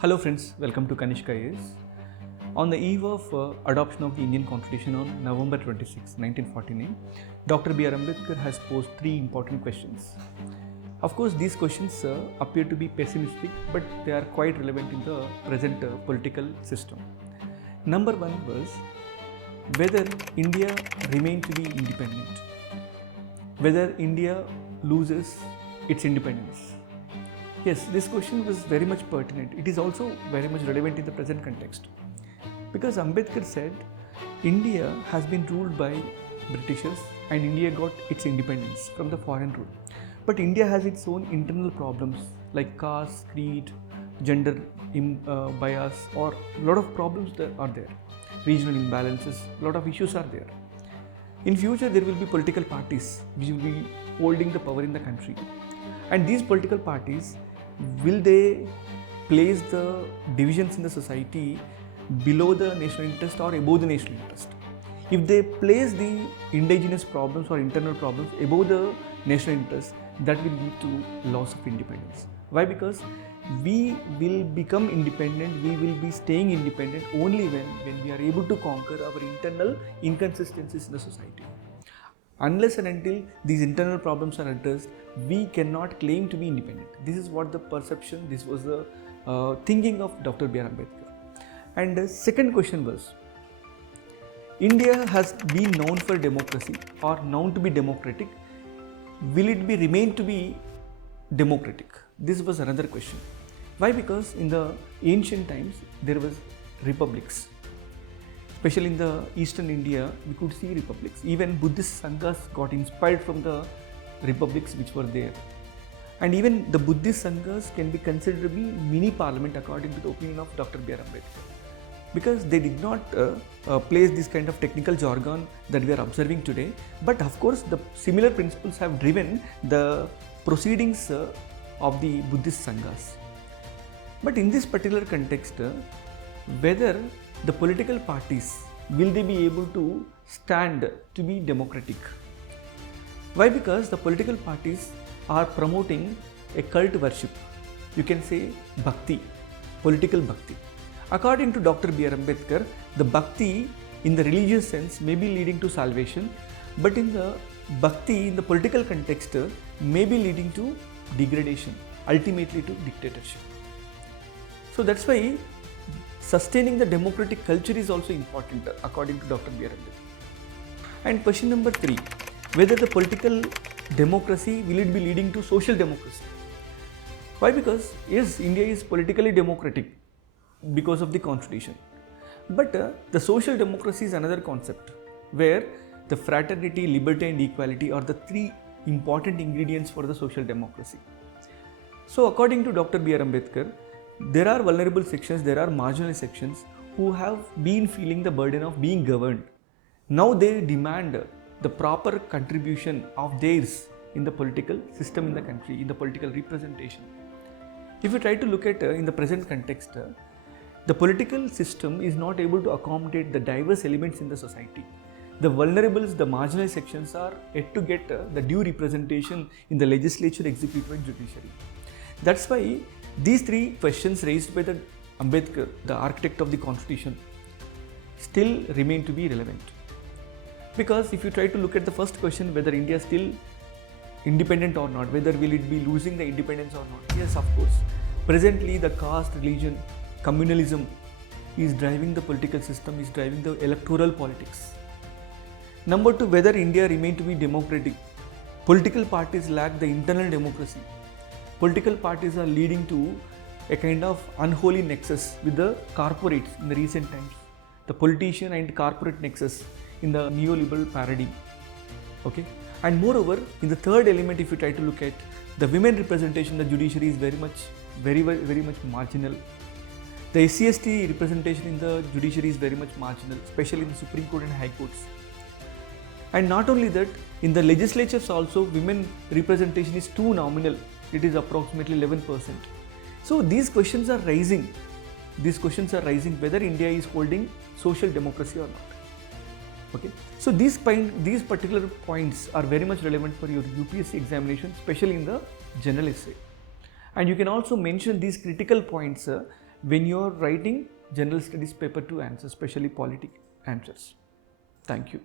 Hello friends, welcome to KANISHKA IAS. On the eve of adoption of the Indian Constitution on November 26, 1949, Dr. B.R. Ambedkar has posed three important questions. Of course, these questions appear to be pessimistic, but they are quite relevant in the present political system. Number one was whether India remains to be independent, whether India loses its independence. Yes, this question was very much pertinent. It is also very much relevant in the present context. Because Ambedkar said, India has been ruled by Britishers and India got its independence from the foreign rule. But India has its own internal problems like caste, creed, gender bias, or a lot of problems that are there. Regional imbalances, a lot of issues are there. In future, there will be political parties which will be holding the power in the country. And these political parties, will they place the divisions in the society below the national interest or above the national interest? If they place the indigenous problems or internal problems above the national interest, that will lead to loss of independence. Why? Because we will become independent, we will be staying independent only when we are able to conquer our internal inconsistencies in the society. Unless and until these internal problems are addressed, we cannot claim to be independent. This is what the perception, this was the thinking of Dr. B.R. Ambedkar. And the second question was, India has been known for democracy or known to be democratic. Will it be remain to be democratic? This was another question. Why? Because in the ancient times, there was republics. Especially in the eastern India, we could see republics. Even Buddhist Sanghas got inspired from the republics which were there. And even the Buddhist Sanghas can be considered to be mini parliament according to the opinion of Dr. B.R. Ambedkar. Because they did not place this kind of technical jargon that we are observing today. But of course, the similar principles have driven the proceedings of the Buddhist Sanghas. But in this particular context, whether the political parties, will they be able to stand to be democratic? Why? Because the political parties are promoting a cult worship. You can say bhakti, political bhakti. According to Dr. B.R. Ambedkar, the bhakti in the religious sense may be leading to salvation, but in the bhakti in the political context may be leading to degradation, ultimately to dictatorship. So that's why sustaining the democratic culture is also important according to Dr. B.R. Ambedkar. And question number three, whether the political democracy, will it be leading to social democracy? Why? Because yes, India is politically democratic because of the constitution. But the social democracy is another concept where the fraternity, liberty and equality are the three important ingredients for the social democracy. So according to Dr. B.R. Ambedkar, there are vulnerable sections, there are marginal sections who have been feeling the burden of being governed. Now they demand the proper contribution of theirs in the political system in the country, in the political representation. If you try to look at in the present context, the political system is not able to accommodate the diverse elements in the society. The vulnerables, the marginal sections are yet to get the due representation in the legislature, executive and judiciary. That's why these three questions raised by the Ambedkar, the architect of the constitution, still remain to be relevant. Because if you try to look at the first question, whether India is still independent or not, whether will it be losing the independence or not, yes, of course. Presently, the caste, religion, communalism is driving the political system, is driving the electoral politics. Number two, whether India remain to be democratic, political parties lack the internal democracy. Political parties are leading to a kind of unholy nexus with the corporates in the recent times. The politician and corporate nexus in the neoliberal paradigm. Okay? And moreover, in the third element, if you try to look at the women representation, the judiciary is very much marginal. The SC/ST representation in the judiciary is very much marginal, especially in the Supreme Court and High Courts. And not only that, in the legislatures also, women representation is too nominal. It is approximately 11%. So these questions are rising. Whether India is holding social democracy or not. Okay. So these particular points are very much relevant for your UPSC examination, especially in the general essay. And you can also mention these critical points when you're writing general studies paper 2 answers, especially polity answers. Thank you.